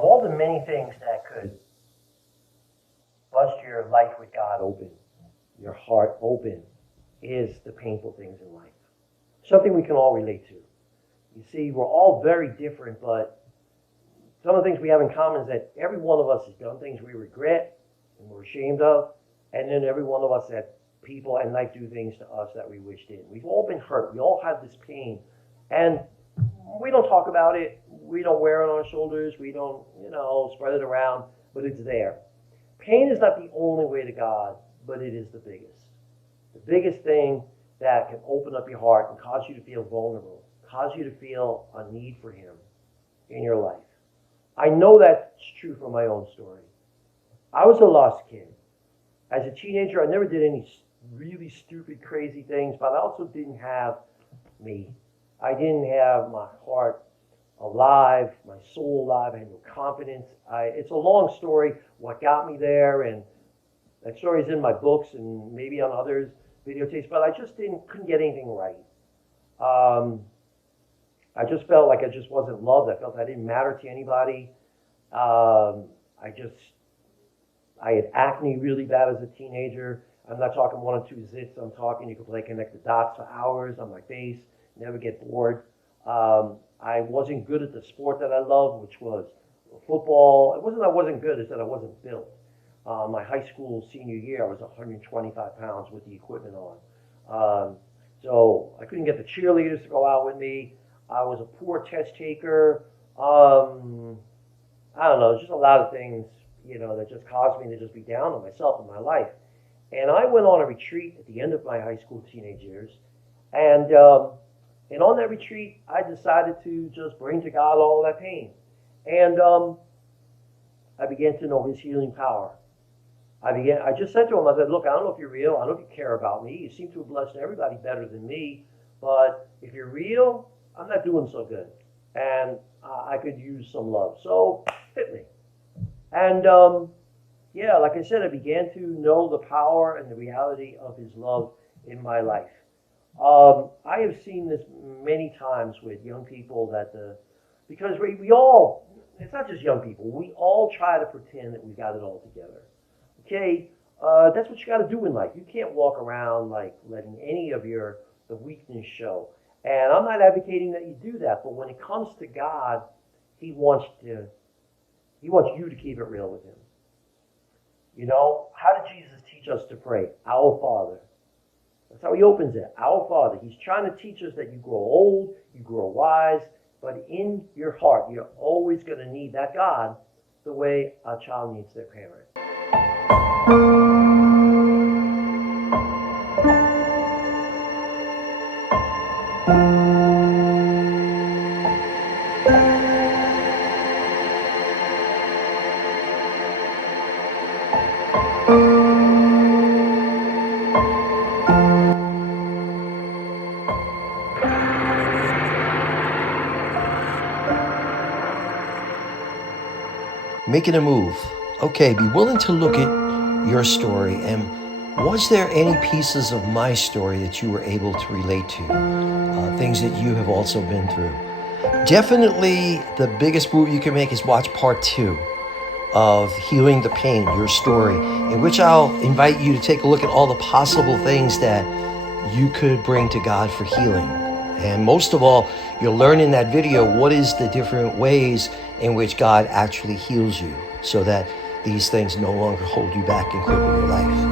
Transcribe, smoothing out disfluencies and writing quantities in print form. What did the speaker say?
of all the many things that could bust your life with God open, your heart open, is the painful things in life. Something we can all relate to. You see, we're all very different, but some of the things we have in common is that every one of us has done things we regret and we're ashamed of, and then every one of us that people and life do things to us that we wish didn't. We've all been hurt. We all have this pain, and we don't talk about it. We don't wear it on our shoulders. We don't, spread it around, but it's there. Pain is not the only way to God, but it is the biggest. The biggest thing that can open up your heart and cause you to feel vulnerable, cause you to feel a need for Him in your life. I know that's true from my own story. I was a lost kid. As a teenager, I never did any really stupid, crazy things, but I also didn't have me. I didn't have my heart alive, my soul alive. I had no confidence. It's a long story, what got me there, and that story's in my books and maybe on others' videotapes, but I just couldn't get anything right. I just felt like I just wasn't loved. I felt I didn't matter to anybody. I had acne really bad as a teenager. I'm not talking 1 or 2 zits. I'm talking you could play connect the dots for hours on my face, never get bored. I wasn't good at the sport that I loved, which was football. It wasn't that I wasn't good, it's that I wasn't built. My high school senior year, I was 125 pounds with the equipment on. So I couldn't get the cheerleaders to go out with me. I was a poor test taker. I don't know, just a lot of things, that just caused me to just be down on myself and my life. And I went on a retreat at the end of my high school teenage years. And on that retreat, I decided to just bring to God all that pain. And I began to know His healing power. I just said to Him, I said, look, I don't know if you're real. I don't know if you care about me. You seem to have blessed everybody better than me. But if you're real, I'm not doing so good. And I could use some love. So hit me. And like I said, I began to know the power and the reality of His love in my life. I have seen this many times with young people because we all, it's not just young people, we all try to pretend that we got it all together. Okay, that's what you got to do in life. You can't walk around like letting any of the weakness show. And I'm not advocating that you do that, but when it comes to God, He wants you to keep it real with Him. How did Jesus teach us to pray? Our Father. That's how He opens it. Our Father. He's trying to teach us that you grow old, you grow wise, but in your heart, you're always going to need that God the way a child needs their parent. Making a move. Okay, be willing to look at your story, and was there any pieces of my story that you were able to relate to? Things that you have also been through. Definitely the biggest move you can make is watch part 2 of Healing the Pain, your story, in which I'll invite you to take a look at all the possible things that you could bring to God for healing. And most of all, you'll learn in that video what is the different ways in which God actually heals you so that these things no longer hold you back and cripple your life.